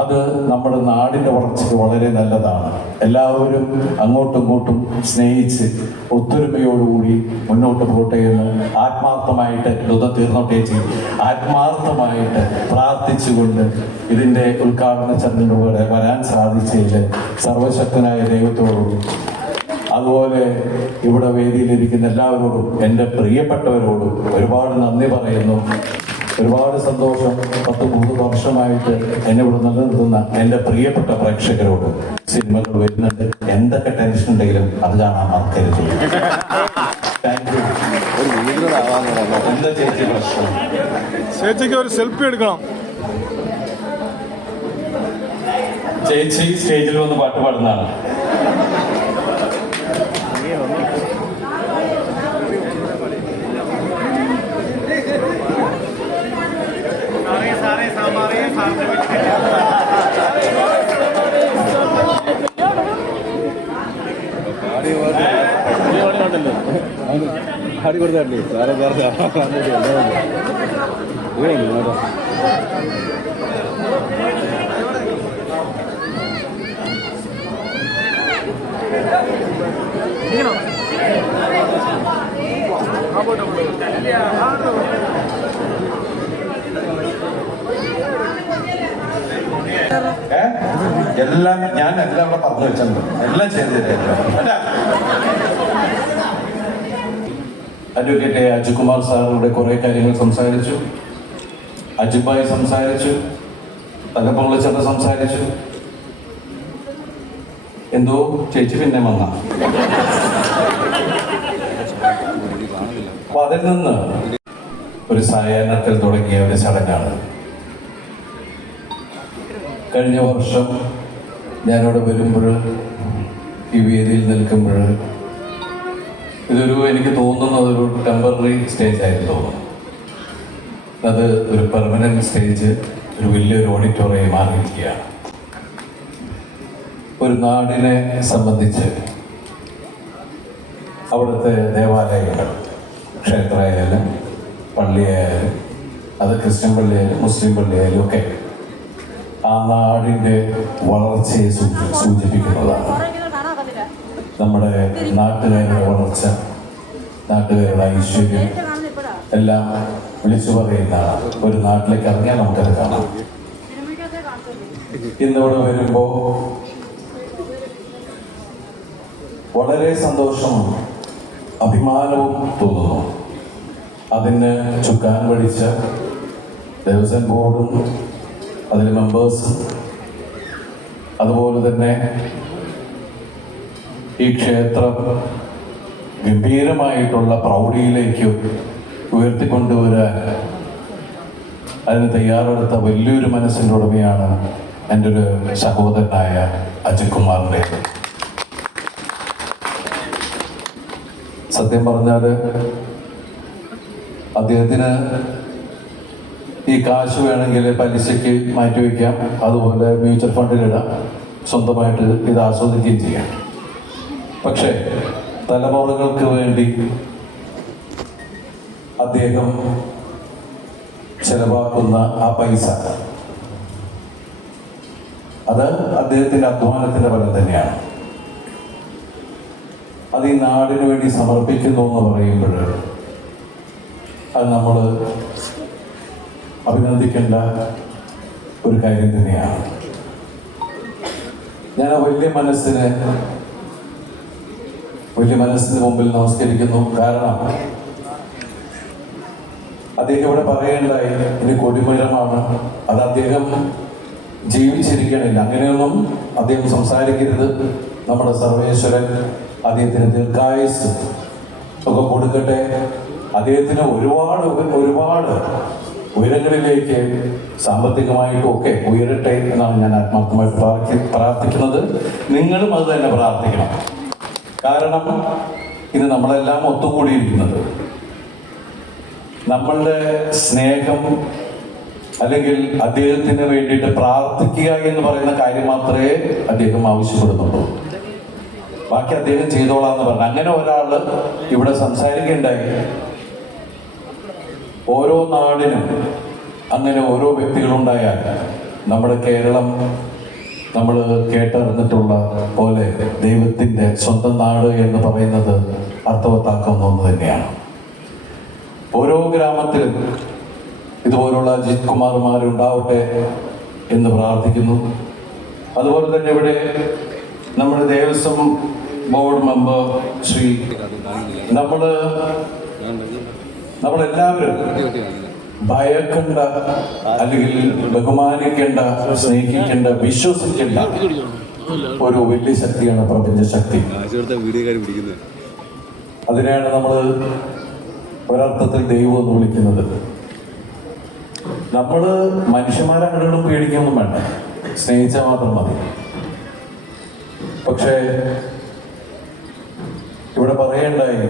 അത് നമ്മുടെ നാടിന്റെ വളർച്ചയ്ക്ക് വളരെ നല്ലതാണ്. എല്ലാവരും അങ്ങോട്ടും ഇങ്ങോട്ടും സ്നേഹിച്ച് ഒത്തൊരുമയോടുകൂടി മുന്നോട്ട് പോകട്ടെ എന്ന് ആത്മാർത്ഥമായിട്ട് യുദ്ധം തീർന്നോട്ടെ ചെയ്യും ആത്മാർത്ഥമായിട്ട് പ്രാർത്ഥിച്ചുകൊണ്ട് ഇതിന്റെ ഉദ്ഘാടന ചടങ്ങിലൂടെ വരാൻ സാധിച്ചതിൽ സർവശക്തനായ ദൈവത്തോടും അതുപോലെ ഇവിടെ വേദിയിലിരിക്കുന്ന എല്ലാവരോടും എന്റെ പ്രിയപ്പെട്ടവരോടും ഒരുപാട് നന്ദി പറയുന്നു. ഒരുപാട് സന്തോഷം. പത്ത് മൂന്ന് വർഷമായിട്ട് എന്നെ ഇവിടെ നിലനിർത്തുന്ന എന്റെ പ്രിയപ്പെട്ട പ്രേക്ഷകരോട് സിനിമകൾ വരുന്നുണ്ട്. എന്തൊക്കെ ടെൻഷൻ ഉണ്ടെങ്കിലും അത് കാണാൻ മറക്കരുത് എന്താ ചേച്ചി പ്രശ്നം? ചേച്ചിക്ക് ഒരു സെൽഫി എടുക്കണം. ചേച്ചി സ്റ്റേജിൽ വന്ന് പാട്ട് പാടുന്നതാണ്. ആണല്ലോ പാടി എല്ലാം ഞാൻ എല്ലാം അവിടെ പറഞ്ഞു വെച്ചിട്ടുണ്ട്. എല്ലാം ചെയ്തു തരാം. അഡ്വക്കേറ്റ് അജുകുമാർ സാറിലൂടെ കുറേ കാര്യങ്ങൾ സംസാരിച്ചു. അജുബായി സംസാരിച്ചു. തകപ്പുള്ളിച്ചേട്ട സംസാരിച്ചു. എന്തോ ചേച്ചി പിന്നെ വന്ന. അപ്പൊ അതിൽ നിന്ന് ഒരു സായാഹ്നത്തിൽ തുടങ്ങിയ ഒരു ചടങ്ങാണ്. കഴിഞ്ഞ വർഷം ഞാനിവിടെ വരുമ്പോൾ ഈ വേദിയിൽ നിൽക്കുമ്പോൾ ഇതൊരു എനിക്ക് തോന്നുന്നത് ഒരു ടെമ്പററി സ്റ്റേജ് ആയിട്ട് തോന്നുന്നു അത് ഒരു പെർമനന്റ് സ്റ്റേജ് ഒരു വലിയൊരു ഓഡിറ്റോറിയം മാറിയിരിക്കുകയാണ് ഒരു നാടിനെ സംബന്ധിച്ച് അവിടുത്തെ ദേവാലയങ്ങൾ ക്ഷേത്രമായാലും പള്ളിയായാലും അത് ക്രിസ്ത്യൻ പള്ളിയായാലും മുസ്ലിം പള്ളിയായാലും ഒക്കെ ആ നാടിന്റെ വളർച്ചയെ സൂചി- സൂചിപ്പിക്കുന്നതാണ്. നമ്മുടെ നാട്ടുകാരുടെ വളർച്ച നാട്ടുകാരുടെ ഐശ്വര്യം എല്ലാം വിളിച്ചു പറയുന്ന ഒരു നാട്ടിലേക്ക് ഇറങ്ങിയാൽ നമുക്കത് കാണാം. ഇന്നിവിടെ വരുമ്പോ വളരെ സന്തോഷവും അഭിമാനവും തോന്നുന്നു. അതിന് ചുക്കാൻ പഠിച്ച ദേവസ്വം ബോർഡും അതിലെ മെമ്പേഴ്സും അതുപോലെ തന്നെ ഈ ക്ഷേത്രം ഗംഭീരമായിട്ടുള്ള പ്രൗഢിയിലേക്ക് ഉയർത്തിക്കൊണ്ടുവരാൻ അതിന് തയ്യാറെടുത്ത വലിയൊരു മനസ്സിന്റെ ഉടമയാണ് എന്റെ ഒരു സഹോദരനായ അജിത് കുമാറിന്റെ. സത്യം പറഞ്ഞാൽ അദ്ദേഹത്തിന് ഈ കാശ് വേണമെങ്കിൽ പലിശയ്ക്ക് മാറ്റിവെക്കാം. അതുപോലെ മ്യൂച്വൽ ഫണ്ടിലിടാം. സ്വന്തമായിട്ട് ഇത് ആസ്വദിക്കുകയും ചെയ്യാം. പക്ഷേ തലമുറകൾക്ക് വേണ്ടി അദ്ദേഹം ചെലവാക്കുന്ന ആ പൈസ അത് അദ്ദേഹത്തിന്റെ അധ്വാനത്തിന്റെ ഫലം തന്നെയാണ്. അത് ഈ നാടിന് വേണ്ടി സമർപ്പിക്കുന്നു എന്ന് പറയുമ്പോൾ അത് നമ്മൾ അഭിനന്ദിക്കേണ്ട ഒരു കാര്യം തന്നെയാണ്. ഞാൻ വലിയ മനസ്സിന് വലിയ മനസ്സിന് മുമ്പിൽ നമസ്കരിക്കുന്നു കാരണം അദ്ദേഹം ഇവിടെ പറയേണ്ടതായി ഇനി കൊടിമരമാണ്. അത് അദ്ദേഹം ജീവിച്ചിരിക്കണില്ല. അങ്ങനെയൊന്നും അദ്ദേഹം സംസാരിക്കരുത്. നമ്മുടെ സർവേശ്വരൻ അദ്ദേഹത്തിന് ദീർഘായുസ് ഒക്കെ കൊടുക്കട്ടെ. അദ്ദേഹത്തിന് ഒരുപാട് ഒരുപാട് ഉയരങ്ങളിലേക്ക് സാമ്പത്തികമായിട്ടും ഒക്കെ ഉയരട്ടെ എന്നാണ് ഞാൻ ആത്മാർത്ഥമായിട്ട് പ്രാർത്ഥി പ്രാർത്ഥിക്കുന്നത്. നിങ്ങളും അത് തന്നെ പ്രാർത്ഥിക്കണം. കാരണം ഇത് നമ്മളെല്ലാം ഒത്തുകൂടിയിരിക്കുന്നത്. നമ്മളുടെ സ്നേഹം അല്ലെങ്കിൽ അദ്ദേഹത്തിന് വേണ്ടിയിട്ട് പ്രാർത്ഥിക്കുക എന്ന് പറയുന്ന കാര്യം മാത്രമേ അദ്ദേഹം ആവശ്യപ്പെടുന്നുള്ളൂ. ബാക്കി അദ്ദേഹം ചെയ്തോളാന്ന് പറഞ്ഞു. അങ്ങനെ ഒരാൾ ഇവിടെ സംസാരിക്കുകയുണ്ടായി. ഓരോ നാടിനും അങ്ങനെ ഓരോ വ്യക്തികളുണ്ടായാൽ നമ്മുടെ കേരളം നമ്മൾ കേട്ടറിഞ്ഞിട്ടുള്ള പോലെ ദൈവത്തിന്റെ സ്വന്തം നാട് എന്ന് പറയുന്നത് അർത്ഥവത്താക്കുന്ന ഒന്ന് തന്നെയാണ്. ഓരോ ഗ്രാമത്തിലും ഇതുപോലുള്ള അജിത് കുമാർമാരുണ്ടാവട്ടെ എന്ന് പ്രാർത്ഥിക്കുന്നു. അതുപോലെ തന്നെ ഇവിടെ നമ്മുടെ ദേവസ്വം ബോർഡ് മെമ്പർ ശ്രീ നമ്മൾ നമ്മളെല്ലാവരും ഭയക്കേണ്ട അല്ലെങ്കിൽ ബഹുമാനിക്കേണ്ട സ്നേഹിക്കേണ്ട വിശ്വസിക്കേണ്ട ഒരു വലിയ ശക്തിയാണ് പ്രപഞ്ച ശക്തി. അതിനെയാണ് നമ്മൾ ഒരർത്ഥത്തിൽ ദൈവം എന്ന് വിളിക്കുന്നത്. നമ്മൾ മനുഷ്യന്മാരെ അങ്ങോട്ടും പേടിക്കൊന്നും വേണ്ട. സ്നേഹിച്ചാൽ മാത്രം മതി. പക്ഷേ ഇവിടെ പറയേണ്ടായി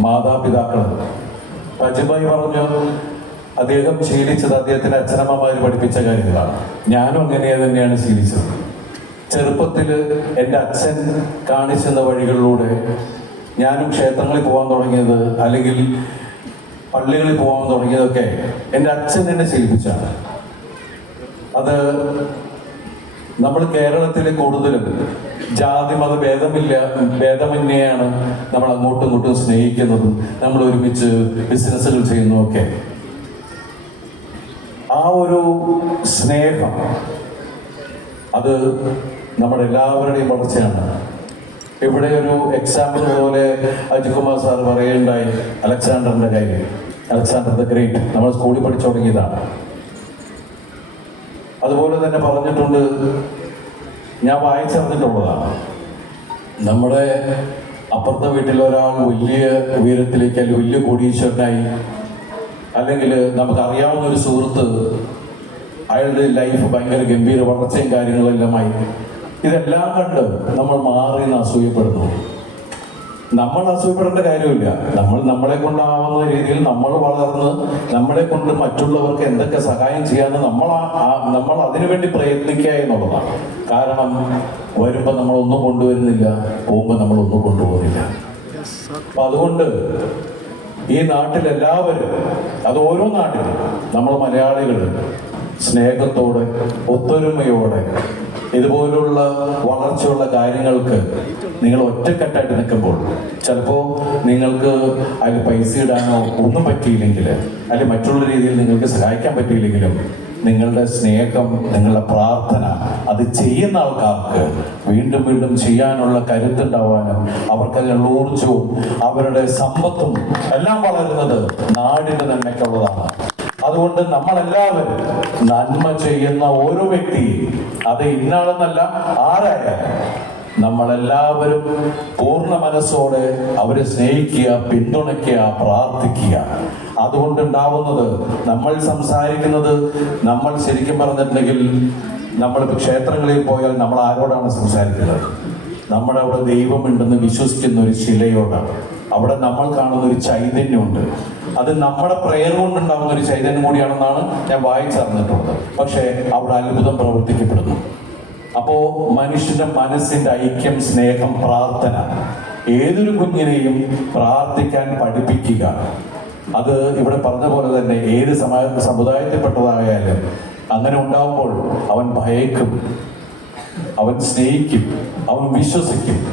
മാതാപിതാക്കൾ പജുബായി പറഞ്ഞു അദ്ദേഹം ശീലിച്ചത് അദ്ദേഹത്തിന്റെ അച്ഛനമ്മമാർ പഠിപ്പിച്ച കാര്യങ്ങളാണ്. ഞാനും അങ്ങനെ തന്നെയാണ് ശീലിച്ചത്. ചെറുപ്പത്തിൽ എന്റെ അച്ഛൻ കാണിച്ചെന്ന വഴികളിലൂടെ ഞാനും ക്ഷേത്രങ്ങളിൽ പോകാൻ തുടങ്ങിയത് അല്ലെങ്കിൽ പള്ളികളിൽ പോകാൻ തുടങ്ങിയതൊക്കെ എന്റെ അച്ഛൻ എന്നെ ശീലിപ്പിച്ചാണ്. അത് നമ്മൾ കേരളത്തിൽ കൂടുതലും ജാതി മത ഭേദമില്ല ഭേദമന്യെയാണ് നമ്മൾ അങ്ങോട്ടും ഇങ്ങോട്ടും സ്നേഹിക്കുന്നതും നമ്മൾ ഒരുമിച്ച് ബിസിനസ്സുകൾ ചെയ്യുന്നതൊക്കെ ആ ഒരു സ്നേഹം. അത് നമ്മുടെ എല്ലാവരുടെയും വളർച്ചയാണ്. ഇവിടെ ഒരു എക്സാമ്പിൾ പോലെ അജികുമാർ സാർ പറയുണ്ടായി അലക്സാണ്ടറിന്റെ കാര്യം. Alexander the great. നമ്മൾ സ്കൂളിൽ പഠിച്ചു തുടങ്ങിയതാണ്. അതുപോലെ തന്നെ പറഞ്ഞിട്ടുണ്ട് ഞാൻ വായിച്ചറിഞ്ഞിട്ടുള്ളതാണ്. നമ്മുടെ അപ്പുറത്തെ വീട്ടിലൊരാൾ വലിയ ഉയരത്തിലേക്ക് അല്ലെങ്കിൽ വലിയ കോടീശ്വരനായി അല്ലെങ്കിൽ നമുക്ക് അറിയാവുന്ന ഒരു സുഹൃത്ത് അയാളുടെ ലൈഫ് ഭയങ്കര ഗംഭീര വളർച്ചയും കാര്യങ്ങളെല്ലാമായി. ഇതെല്ലാം കണ്ട് നമ്മൾ മാറി നിന്ന് അസൂയപ്പെടുന്നു. നമ്മൾ അസൂയപ്പെടേണ്ട കാര്യമില്ല. നമ്മൾ നമ്മളെ കൊണ്ടാവുന്ന രീതിയിൽ നമ്മൾ വളർന്ന് നമ്മളെ കൊണ്ട് മറ്റുള്ളവർക്ക് എന്തൊക്കെ സഹായം ചെയ്യാന്ന് നമ്മൾ നമ്മൾ അതിനുവേണ്ടി പ്രയത്നിക്കുക എന്നുള്ളതാണ്. കാരണം വരുമ്പോൾ നമ്മളൊന്നും കൊണ്ടുവരുന്നില്ല പോകുമ്പോൾ നമ്മളൊന്നും കൊണ്ടുപോകുന്നില്ല. അപ്പൊ അതുകൊണ്ട് ഈ നാട്ടിലെല്ലാവരും അത് ഓരോ നാട്ടിലും നമ്മൾ മലയാളികൾ സ്നേഹത്തോടെ ഒത്തൊരുമയോടെ ഇതുപോലുള്ള വളർച്ചയുള്ള കാര്യങ്ങൾക്ക് നിങ്ങൾ ഒറ്റക്കെട്ടായിട്ട് നിൽക്കുമ്പോൾ ചിലപ്പോൾ നിങ്ങൾക്ക് അതിൽ പൈസ ഇടാനോ ഒന്നും പറ്റിയില്ലെങ്കിൽ അല്ലെങ്കിൽ മറ്റുള്ള രീതിയിൽ നിങ്ങൾക്ക് സഹായിക്കാൻ പറ്റിയില്ലെങ്കിലും നിങ്ങളുടെ സ്നേഹം നിങ്ങളുടെ പ്രാർത്ഥന അത് ചെയ്യുന്ന ആൾക്കാർക്ക് വീണ്ടും വീണ്ടും ചെയ്യാനുള്ള കരുത്തുണ്ടാവാനും അവർക്ക് അതിനുള്ള ഊർജവും അവരുടെ സമ്പത്തും എല്ലാം വളരുന്നത് നാടിന് നന്മയ്ക്കുള്ളതാണ്. അതുകൊണ്ട് നമ്മളെല്ലാവരും നന്മ ചെയ്യുന്ന ഓരോ വ്യക്തിയും അത് ഇന്നാളെന്നല്ല ആരായാലും നമ്മളെല്ലാവരും പൂർണ മനസ്സോടെ അവരെ സ്നേഹിക്കുക പിന്തുണയ്ക്കുക പ്രാർത്ഥിക്കുക. അതുകൊണ്ടുണ്ടാവുന്നത് നമ്മൾ സംസാരിക്കുന്നത് നമ്മൾ ശരിക്കും പറഞ്ഞിട്ടുണ്ടെങ്കിൽ നമ്മൾ ക്ഷേത്രങ്ങളിൽ പോയാൽ നമ്മൾ ആരോടാണ് സംസാരിക്കുന്നത്? നമ്മുടെ അവിടെ ദൈവമുണ്ടെന്ന് വിശ്വസിക്കുന്ന ഒരു ശിലയോടാണ് അവിടെ നമ്മൾ കാണുന്ന ഒരു ചൈതന്യമുണ്ട്. അത് നമ്മുടെ പ്രയർ കൊണ്ടുണ്ടാകുന്ന ഒരു ചൈതന്യം കൂടിയാണെന്നാണ് ഞാൻ വായിച്ചറിഞ്ഞിട്ടുള്ളത്. പക്ഷേ അവിടെ അത്ഭുതം പ്രവർത്തിക്കപ്പെടുന്നു. അപ്പോ മനുഷ്യന്റെ മനസ്സിന്റെ ഐക്യം സ്നേഹം പ്രാർത്ഥന ഏതൊരു കുഞ്ഞിനെയും പ്രാർത്ഥിക്കാൻ പഠിപ്പിക്കുക. അത് ഇവിടെ പറഞ്ഞ പോലെ തന്നെ ഏത് സമ സമുദായത്തിൽപ്പെട്ടതായാലും അങ്ങനെ ഉണ്ടാവുമ്പോൾ അവൻ ഭയക്കും അവൻ സ്നേഹിക്കും അവൻ വിശ്വസിക്കും.